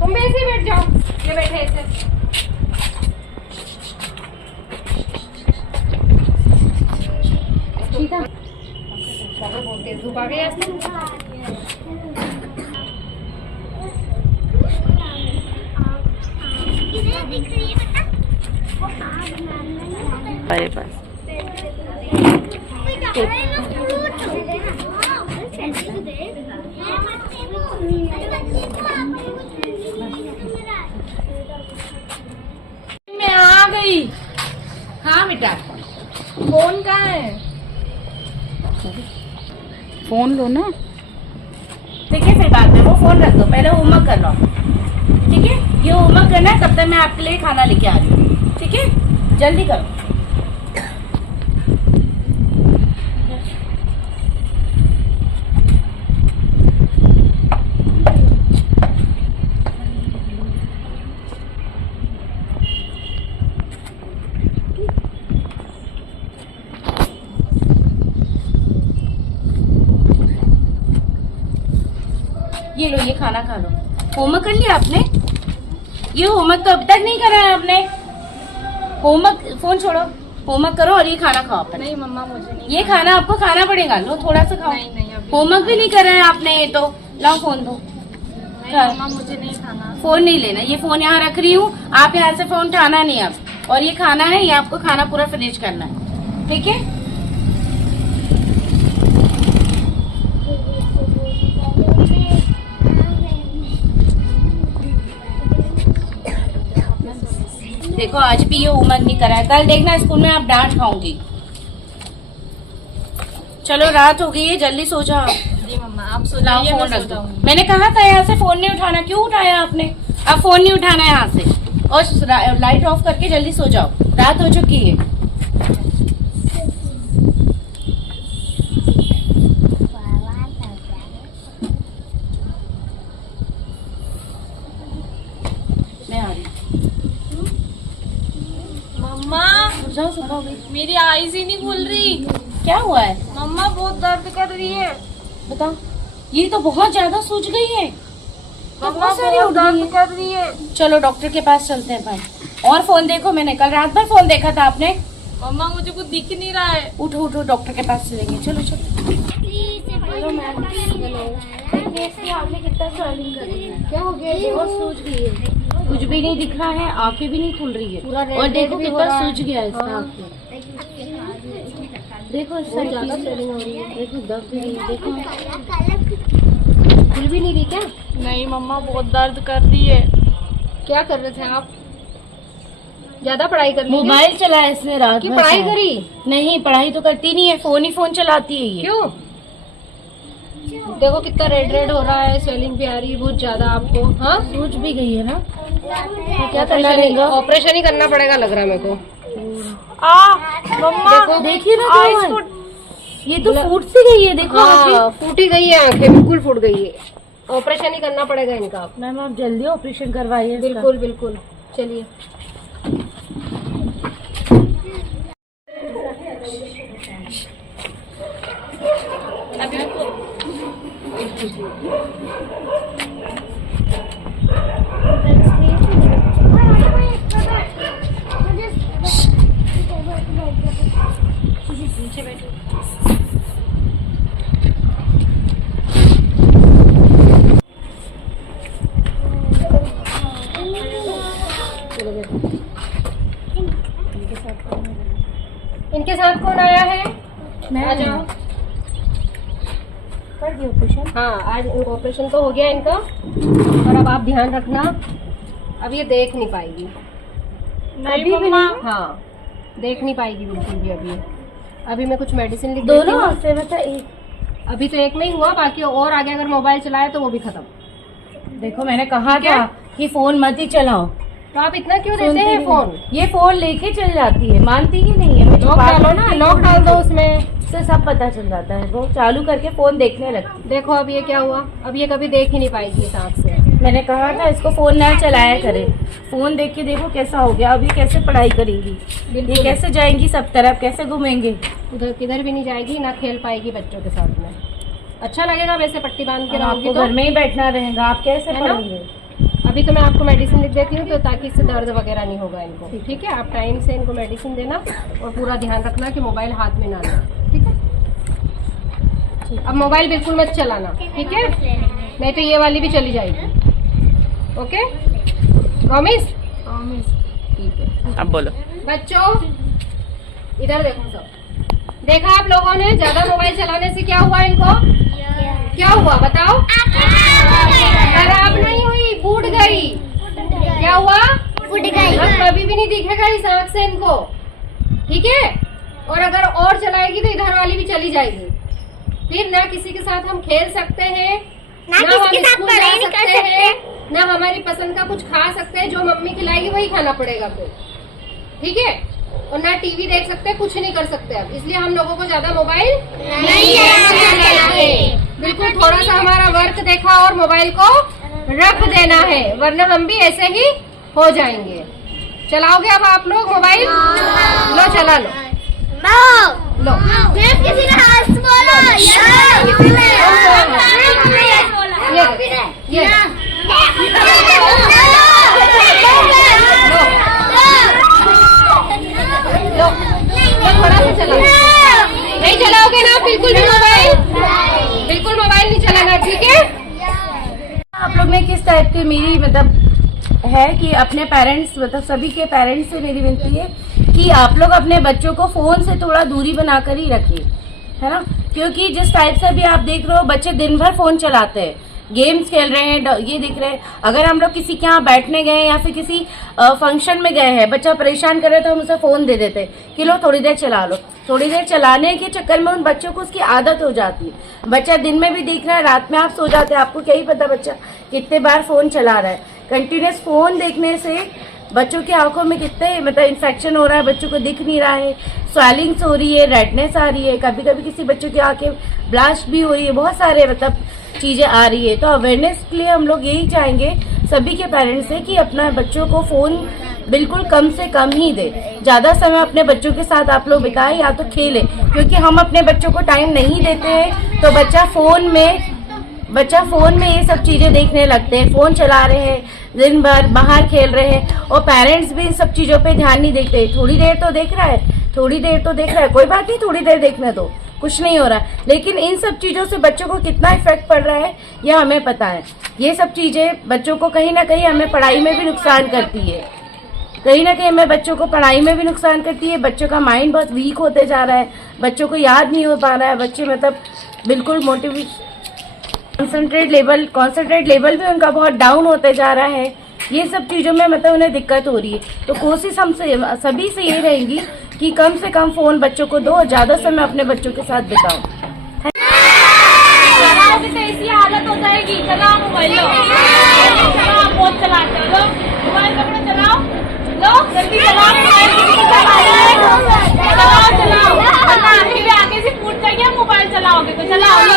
तुम भी ऐसे ही बैठ जाओ, ये बैठे ऐसे। ठीक है, बहुत तेज धूप आ गई आज तो। Bye bye. मैं आ गई। हाँ बेटा, फोन कहाँ है? फोन लो ना। ठीक है, फिर बाद में वो फोन रख दो, पहले होमवर्क कर लो। ठीक है, ये होमवर्क करना है, तब तक मैं आपके लिए खाना लेके आ रही हूँ। ठीक है, जल्दी करो। ये लो, ये खाना खा लो। होमवर्क कर लिया आपने? ये होमवर्क तो अब तक नहीं करा है आपने। होमवर्क, फोन छोड़ो, होमवर्क करो और ये खाना खाओ अपना। नहीं मम्मा मुझे नहीं, ये खाना आपको खाना पड़ेगा, लो थोड़ा सा खाओ। नहीं नहीं अभी होमवर्क भी नहीं करा है आपने, ये तो लाओ फोन दो। नहीं मम्मा मुझे नहीं खाना। फोन नहीं लेना, ये फोन यहाँ रख रही हूँ, आप यहाँ से फोन उठाना नहीं अब। और ये खाना है, ये आपको खाना पूरा फिनिश करना है। ठीक है, देखो आज भी ये होमवर्क नहीं करा है, कल देखना स्कूल में आप डांट खाओगी। चलो रात हो गई है, जल्दी सो जाओ। जी मम्मा आप सो लाओ जाइए, फोन मैं रख सो दो। जाऊंगी। मैंने कहा था यहाँ से फोन नहीं उठाना, क्यों उठाया आपने? अब फोन नहीं उठाना है यहाँ से, और लाइट ऑफ करके जल्दी सो जाओ, रात हो चुकी है। मैं आ रही हूँ। मम्मा सो जाओ, सुबह हो गई। मेरी आईज ही नहीं खुल रही। क्या हुआ है मम्मा बहुत दर्द कर रही है। बताओ? ये तो बहुत ज्यादा सूज गई है, तो मम्मा बहुत सारी बहुत उठ गई दर्द है। कर रही है। चलो डॉक्टर के पास चलते हैं भाई। और फोन देखो, मैंने कल रात भर फोन देखा था आपने। मम्मा मुझे कुछ दिख नहीं रहा है। उठो उठो, डॉक्टर के पास चलेंगे, चलो चलो। Hello ma'am. आपने कितना स्वेलिंग कर रही है? क्या हो गया? बहुत सूज गई है, कुछ भी नहीं दिख रहा है, आंखें भी नहीं खुल रही है। पूरा रेड और देखो रेड भी हो कितना रहा है। सूज गया है इसका हाँ। आंखें। देखो इस बहुत साइड ज्यादा भी, स्वेलिंग हो रही है। देखो दब भी रही है, देखो। खुल भी नहीं रही क्या? नहीं मम्मा बहुत दर्द कर रही है। क्या कर रहे थे आप? ज्यादा पढ़ाई कर ली क्या? मोबाइल चलाया इसने रात की भर पढ़ाई शायद। करी? नहीं, पढ़ाई तो करती नहीं है, फोन ही फोन चलाती है ये। क्यों? देखो कितना रेड रेड हो रहा है, स्वेलिंग भी आ रही है बहुत ज्यादा आपको। हाँ सूज भी गई है ना, तो क्या करना रहेगा? ऑपरेशन ही करना पड़ेगा लग रहा है मेरे को। मम्मा देखो देखिए ना, तो ये तो फूट सी गई है, देखो हाँ आंखें। फूटी गई है, आंखें बिल्कुल फूट गई है। ऑपरेशन ही करना पड़ेगा इनका। मैम आप जल्दी ऑपरेशन करवाइए इसका। बिल्कुल बिल्कुल, चलिए। इनके साथ कौन आया है? मैं आ जाओ। कर दिया ऑपरेशन। हाँ आज ऑपरेशन तो हो गया इनका, और अब आप ध्यान रखना, अब ये देख नहीं पाएगी। अभी भी नहीं? हाँ देख नहीं पाएगी बिल्कुल भी। अभी मैं कुछ मेडिसिन लिख देती दोनों हूँ। से बता एक। अभी तो एक नहीं हुआ, बाकी और आगे अगर मोबाइल चलाए तो वो भी खत्म। देखो मैंने कहा क्या? था कि फोन मत ही चलाओ। तो आप इतना क्यों देते सुनती हैं नहीं। फोन? ये फोन लेके चल जाती है, मानती ही नहीं है। मैं लॉक छुपा डालो कर ना, के लॉक डाल दो उसमें। उससे सब पता चल जाता है, वो चालू करके फोन देखने लगती देखो अब ये क्या हुआ, अब ये कभी देख ही नहीं पाएगी इस आँख से। है। मैंने कहा था इसको फोन ना चलाया करे, फोन देख के देखो कैसा हो गया। अभी कैसे पढ़ाई करेंगी, ये बिल्कुल। कैसे जाएंगी सब तरफ, कैसे घूमेंगे? उधर किधर भी नहीं जाएगी, ना खेल पाएगी बच्चों के साथ में। अच्छा लगेगा वैसे पट्टी बांध के और रहोगी आपको तो। घर में ही बैठना रहेगा, आप कैसे है ना? पढ़ेंगे? अभी तो मैं आपको मेडिसिन लिख देती हूँ तो ताकि इससे दर्द वगैरह नहीं होगा इनको, ठीक है। आप टाइम से इनको मेडिसिन देना और पूरा ध्यान रखना कि मोबाइल हाथ में ना लेना, ठीक है। अब मोबाइल बिल्कुल मत चलाना, ठीक है, नहीं तो ये वाली भी चली जाएगी। Okay, promise? ठीक है। अब बोलो। बच्चों इधर देखो, सब देखा आप लोगों ने, ज्यादा मोबाइल चलाने से क्या हुआ इनको? क्या हुआ बताओ? खराब नहीं हुई, फूट गई। क्या हुआ? फूट गई। अब कभी भी नहीं दिखेगा इस आँख से इनको, ठीक है। और अगर और चलाएगी तो इधर वाली भी चली जाएगी। फिर ना किसी के साथ हम खेल सकते हैं, ना हम स्कूल जा सकते हैं, ना हमारी पसंद का कुछ खा सकते हैं। जो मम्मी खिलाएगी वही खाना पड़ेगा फिर, ठीक है। और ना टीवी देख सकते, कुछ नहीं कर सकते अब। इसलिए हम लोगों को ज्यादा मोबाइल नहीं चलाना है। बिल्कुल थोड़ा सा हमारा वर्क देखा और मोबाइल को रख देना है, वरना हम भी ऐसे ही हो जाएंगे। चलाओगे अब आप लोग मोबाइल? लो चला लो, लो। किसी ने हाथ बोला, ये थोड़ा सा चला। नहीं चलाओगे ना बिल्कुल भी मोबाइल? बिल्कुल मोबाइल नहीं चलाना, ठीक है। आप लोग में किस टाइप की मेरी मतलब है कि अपने पेरेंट्स मतलब सभी के पेरेंट्स से मेरी विनती है कि आप लोग अपने बच्चों को फोन से थोड़ा दूरी बनाकर ही रखिए, है ना। क्योंकि जिस टाइप से भी आप देख रहे हो बच्चे दिन भर फोन चलाते हैं, गेम्स खेल रहे हैं, ये दिख रहे हैं। अगर हम लोग किसी के यहाँ बैठने गए या फिर किसी फंक्शन में गए हैं, बच्चा परेशान करे तो हम उसे फोन दे देते कि लो थोड़ी देर चला लो। थोड़ी देर चलाने के चक्कर में उन बच्चों को उसकी आदत हो जाती है। बच्चा दिन में भी देख रहा है, रात में आप सो जाते हैं, आपको क्या ही पता बच्चा कितने बार फोन चला रहा है। कंटिन्यूस फोन देखने से बच्चों की आंखों में कितने मतलब इन्फेक्शन हो रहा है, बच्चों को दिख नहीं रहा है, स्वेलिंग्स हो रही है, रेडनेस आ रही है, कभी कभी किसी बच्चों की आंखें ब्लास्ट भी हो रही है, बहुत सारे मतलब चीजें आ रही है। तो अवेयरनेस के लिए हम लोग यही चाहेंगे सभी के पेरेंट्स से कि अपना बच्चों को फोन बिल्कुल कम से कम ही दे। ज्यादा समय अपने बच्चों के साथ आप लोग बिताएं या तो खेलें, क्योंकि हम अपने बच्चों को टाइम नहीं देते हैं तो बच्चा फोन में ये सब चीजें देखने लगते हैं, फोन चला रहे हैं, दिन भर बाहर खेल रहे हैं और पेरेंट्स भी इन सब चीजों पे ध्यान नहीं देते। थोड़ी देर तो देख रहा है, कोई बात नहीं, थोड़ी देर देखने दो, कुछ नहीं हो रहा। लेकिन इन सब चीजों से बच्चों को कितना इफेक्ट पड़ रहा है यह हमें पता है। ये सब चीजें बच्चों को कहीं ना कहीं हमें पढ़ाई में भी नुकसान करती है, बच्चों को पढ़ाई में भी नुकसान करती है। बच्चों का माइंड बहुत वीक होते जा रहा है, बच्चों को याद नहीं हो पा रहा है, बच्चे मतलब बिल्कुल कॉन्सेंट्रेट लेवल भी उनका बहुत डाउन होते जा रहा है। ये सब चीजों में मतलब उन्हें दिक्कत हो रही है। तो कोशिश हम सभी से ये रहेगी कि कम से कम फोन बच्चों को दो, ज्यादा समय अपने बच्चों के साथ बिताओ। ऐसी हालत हो जाएगी। चलाओ मोबाइल, लो आप बहुत चलाते हो, लो मोबाइल पकड़ो, चलाओ, लो जल्दी चलाओ मोबाइल, चलाओ वरना आपकी भी आगे से फूट जाएगी। मोबाइल चलाओगे तो चलाओ।